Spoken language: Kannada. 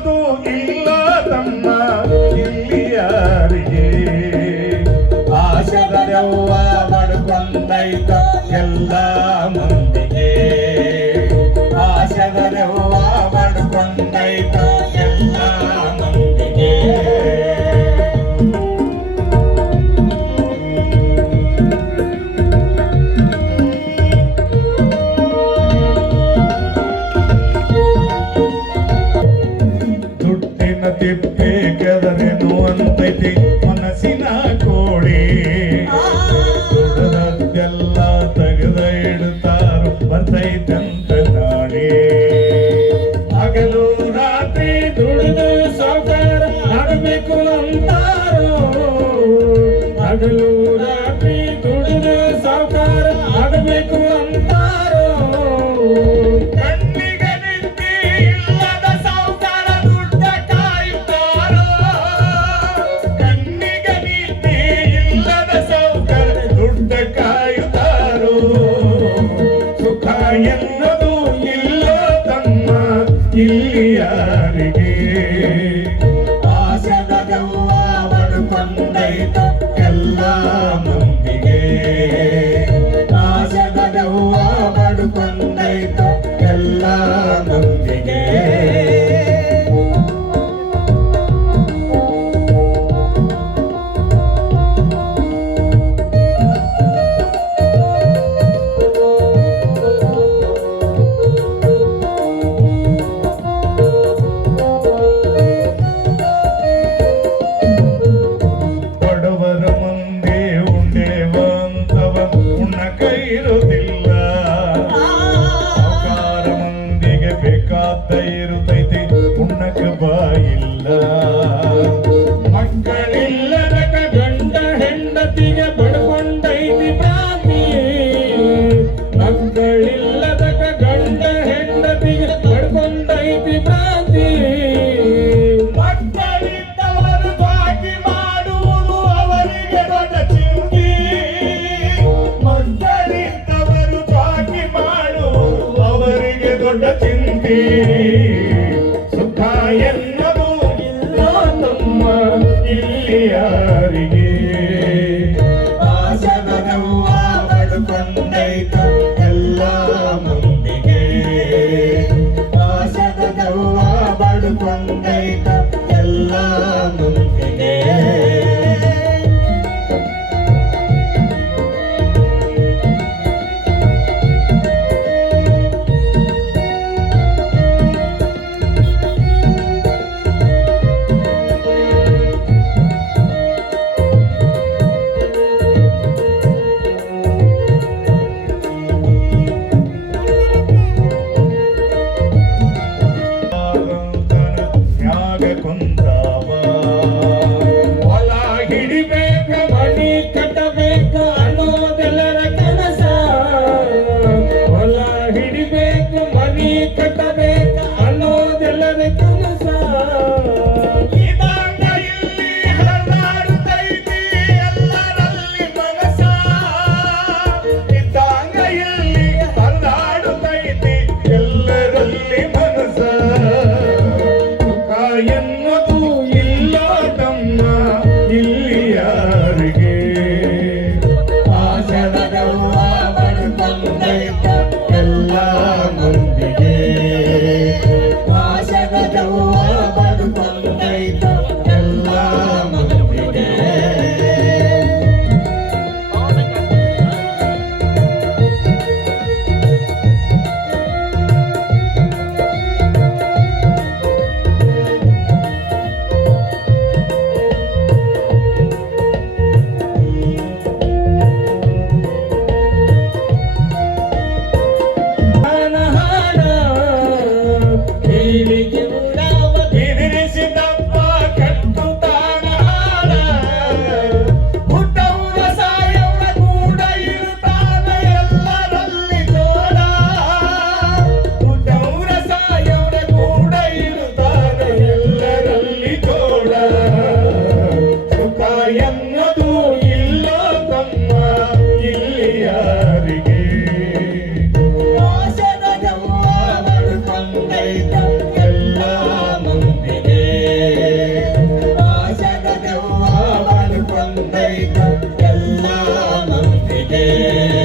ಎನ್ನದು ಇಲ್ಲ ತಮ್ಮ ಇಲ್ಲಿ ಯಾರಿಗೆ ಆಶದ ದೆವ್ವ ಬಡ್ಕೊಂಡೈತ ಎಲ್ಲ ಮಂದಿಗೆ ಆಶದ ದೆವ್ವ ಬಡ್ಕೊಂಡೈತ ಎಲ್ಲ ಮಂದಿಗೆ ತಿಪ್ಪೆ ಕೆದರೆನು ಅಂತೈತಿ ಮನಸ್ಸಿನ ಕೋಡಿ ದುಡದದ್ದೆಲ್ಲ ತೆಗೆದ ಇಡ್ತಾರು ಬರ್ತೈತಂತ ನಾಡಿ ಹಗಲು ರಾತ್ರಿ ದುಡಿದು ಸಾವುಕಾರ ಆಡಬೇಕು ಅಂತಾರೋ ಹಗಲು ರಾತ್ರಿ ದುಡಿದು ಸಾವುಕಾರ ಆಡಬೇಕು ಅಂತಾರೋ ಎನ್ನದು ಇಲ್ಲ ತಮ್ಮ ಇಲ್ಲಿ ಯಾರಿಗೆ ಆಸದ ದೆವ್ವ ಬಡ್ಕೊಂಡೈತ ಎಲ್ಲ ಮಂದಿಗೆ ಆಸದ ದೆವ್ವ ಬಡ್ಕೊಂಡೈತ ಎಲ್ಲ ಮಂದಿಗೆ ಇರುವುದಿಲ್ಲ ಸಾಕಾರ ಮಂದಿಗೆ ಬೇಕಾದ ಇರುತ್ತೈತಿ ಉಣ್ಣಕ ಬಾಯಿಲ್ಲ ಮಕ್ಕಳಿಲ್ಲದ ಗಂಡ ಹೆಂಡತಿಗೆ ಬಡ್ಕೊಂಡೈತಿ ಭ್ರಾಂತಿ ಮಕ್ಕಳಿಲ್ಲದ ಗಂಡ ಹೆಂಡತಿಗೆ ಬಡ್ಕೊಂಡೈತಿ ಭ್ರಾಂತಿ ಮಕ್ಕಳಿದ್ದವರು ಬಾಕಿ ಮಾಡುವುದು ಅವರಿಗೆ ದೊಡ್ಡ ಚಿಂತೆ ದೊಡ್ಡ ಚಿಂತೆ ಸುಖ ಎನ್ನದು ಇಲ್ಲ ತಮ್ಮ ಇಲ್ಲಿ ಯಾರಿಗೆ ಆಸದ ದೆವ್ವ ಬಡ್ಕೊಂಡೈತ ಎಲ್ಲ ಮಂದಿಗೆ ಆಸದ ದೆವ್ವ ಬಡ್ಕೊಂಡೈತ ಎಲ್ಲ ಮಂದಿಗೆ ಕೊಂದಾವ ಹೊಲ ಹಿಡಿಬೇಕ ಮನಿ ಕಟ್ಟಬೇಕ ಅನ್ನೋದೆಲ್ಲರ ಕನಸ ಹೊಲ ಹಿಡಿಬೇಕ ಮನಿ ಕಟ್ಟಬೇಕ ಅನ್ನೋದೆಲ್ಲರ ಕನಸ ಇದಾಗ ಇಲ್ಲಿ ಹರಿದಾಡುತ್ತೈತಿ ಎಲ್ಲರಲ್ಲಿ ಮನಸ ಇದ್ದಾಗ ಇಲ್ಲಿ ಹರಿದಾಡುತ್ತೈತಿ ಎಲ್ಲರಲ್ಲಿ ಮನಸ ಎನ್ನದು ಇಲ್ಲ ತಮ್ಮ ಇಲ್ಲಿ ಯಾರಿಗೆ ಆಸದ ದೆವ್ವ ಬಡ್ಕೊಂಡೈತ ಎಲ್ಲ ಮಂದಿಗೆ ಆಸದ ದೆವ್ವ ಬಡ್ಕೊಂಡೈತ ಎಲ್ಲ ಮಂದಿಗೆ ಬೆದರಿಸಿದ ಬಂದಿದೆ.